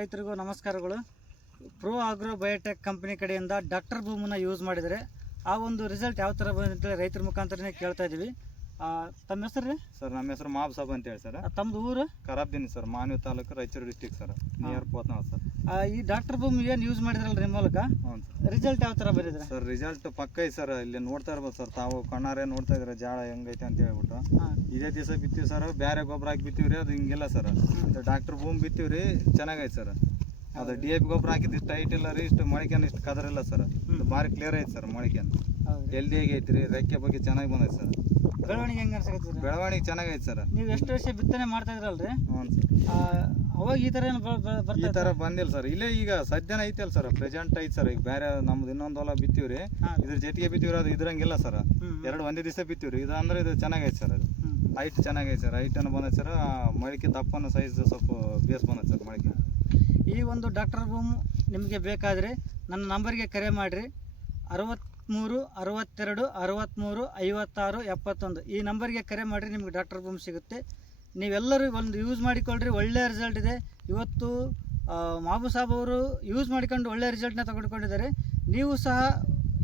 ರೈತರಿಗೂ ನಮಸ್ಕಾರಗಳು. Pro agro biotech company ಕಡೆಯಿಂದ ಡಾಕ್ಟರ್ ಭೂಮನ್ನ ಯೂಸ್ ಮಾಡಿದರೆ ಆ ಒಂದು ರಿಸಲ್ಟ್ ಯಾವ ಥರ ಬಂದಿದೆ ಅಂತೇಳಿ ರೈತರ ಮುಖಾಂತರನೇ ಕೇಳ್ತಾ ಇದ್ದೀವಿ. ತಮ್ಮ ಹೆಸರು ರೀ? ಸರ್ ನಮ್ಮ ಹೆಸರು ಮಾಬ್ ಸಾಬ್ ಅಂತ ಹೇಳಿ ಸರ್ ತಮ್ಮದು ಊರು? Kharabdinni sir Manvi taluk Raichur district sir. Near Potnal sir. ಈ ಡಾಕ್ಟರ್ ಭೂಮಿ ಏನು ಯೂಸ್ ಮಾಡಿದ್ರಲ್ಲ ನಿಮ್ಮ ಮೂಲಕ? ಹ್ಞೂ ಸರ್. ರಿಸಲ್ಟ್ ಯಾವ ಥರ ಬರೀದ್ರೆ? ಸರ್ ರಿಸಲ್ಟ್ ಪಕ್ಕ ಐತೆ ಸರ್ ಇಲ್ಲಿ ನೋಡ್ತಾ ಇರ್ಬೋದು ಸರ್. ತಾವು ಕಣ್ಣಾರೆ ನೋಡ್ತಾ ಇದ್ರೆ ಜಾಳ ಹೆಂಗೈತೆ ಅಂತ ಹೇಳ್ಬಿಟ್ಟು. ಇದೇ ದಿವಸ ಬಿತ್ತೀವಿ ಸರ್ ಬೇರೆ ಗೊಬ್ಬರ ಹಾಕಿ ಬಿತ್ತೀವಿ ರೀ ಅದು ಹಿಂಗಿಲ್ಲ ಸರ್. ಡಾಕ್ಟರ್ ಭೂಮಿ ಬಿತ್ತೀವಿ ರೀ ಚೆನ್ನಾಗೈತೆ ಸರ್. ಅದು ಡಿ ಎ ಪಿ ಗೊಬ್ಬರ ಹಾಕಿದ್ದು ಇಷ್ಟು ಹೈಟ್ ಇಲ್ಲ ರೀ ಇಷ್ಟು ಮೊಳಕೆನ ಇಷ್ಟು ಕದರಿಲ್ಲ ಸರ್. ಭಾರಿ ಕ್ಲಿಯರ್ ಐತೆ ಸರ್ ಮೊಳಕೆನ. ಹೆಲ್ದಿಯಾಗಿ ಐತಿ ರೀ ರೆಕ್ಕೆ ಬಗ್ಗೆ ಚೆನ್ನಾಗಿ ಬಂದೈತೆ ಸರ್. ಬೆಳವಣಿಗೆ ಹೆಂಗ ಅನ್ಸಕತ್ತೀರಿ ಬೆಳವಣಿಗೆ ಚೆನ್ನಾಗೈತೆ ಸರ್. ನೀವು ಎಷ್ಟು ವರ್ಷ ಬಿತ್ತನೆ ಮಾಡ್ತಾ ಇದ್ರಲ್ರಿ? ಹ್ಞೂ ಸರ್. ಅವಾಗ ಈ ಥರ ಏನು ಈ ಬರ್ತಾ ತರ ಬಂದಿಲ್ಲ ಸರ್. ಇಲ್ಲೇ ಈಗ ಸದ್ಯನ ಐತಲ್ಲ ಸರ್ ಪ್ರೆಸೆಂಟ್ ಐತೆ ಸರ್. ಈಗ ಬೇರೆ ನಮ್ದು ಇನ್ನೊಂದು ಹೊಲ ಬಿತ್ತೀವ್ರಿ. ಹಾಂ. ಇದ್ರ ಜೊತೆಗೆ ಬಿತ್ತೀವ್ರಿ ಅದು ಇದ್ರಂಗಿಲ್ಲ ಸರ್. ಎರಡು ಒಂದೇ ದಿವಸ ಬಿತ್ತೀವ್ರಿ. ಇದು ಅಂದ್ರೆ ಇದು ಚೆನ್ನಾಗೈತೆ ಸರ್ ಅದು. ಹೈಟ್ ಚೆನ್ನಾಗೈತೆ ಸರ್. ಹೈಟನ್ನು ಬಂದೈತೆ ಸರ್. ಮೊಳಕೆ ದಪ್ಪನ ಸೈಜ್ ಸ್ವಲ್ಪ ಬೇಸ್ ಬಂದೈತೆ ಸರ್ ಮೊಳಕೆ ಈ ಒಂದು ಡಾಕ್ಟರ್ ಬೂಮ್ ನಿಮಗೆ ಬೇಕಾದರೆ ನನ್ನ ನಂಬರ್ಗೆ ಕರೆ ಮಾಡಿರಿ. ಅರವತ್ತ್ಮೂರು ಅರವತ್ತೆರಡು ಅರವತ್ತ್ಮೂರು ಐವತ್ತಾರು, ಎಪ್ಪತ್ತೊಂದು. ಈ ನಂಬರ್ಗೆ ಕರೆ ಮಾಡಿರಿ, ನಿಮಗೆ ಡಾಕ್ಟರ್ ಭೂಮಿ ಸಿಗುತ್ತೆ. ನೀವೆಲ್ಲರೂ ಒಂದು ಯೂಸ್ ಮಾಡಿಕೊಳ್ಳ್ರಿ ಒಳ್ಳೆಯ ರಿಸಲ್ಟ್ ಇದೆ. ಇವತ್ತು ಮಾಬು ಸಾಬ್ ಅವರು ಯೂಸ್ ಮಾಡಿಕೊಂಡು ಒಳ್ಳೆಯ ರಿಸಲ್ಟ್ನ ತೆಗೆದುಕೊಂಡಿದ್ದಾರೆ ನೀವು ಸಹ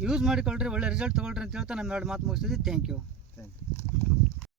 ಯೂಸ್ ಮಾಡಿಕೊಳ್ಳ್ರಿ ಒಳ್ಳೆ ರಿಸಲ್ಟ್ ತೊಗೊಳ್ರಿ ಅಂತ ಹೇಳ್ತಾ ನಮ್ಮ ಎರಡು ಮಾತು ಮುಗಿಸ್ತಿದ್ವಿ. Thank you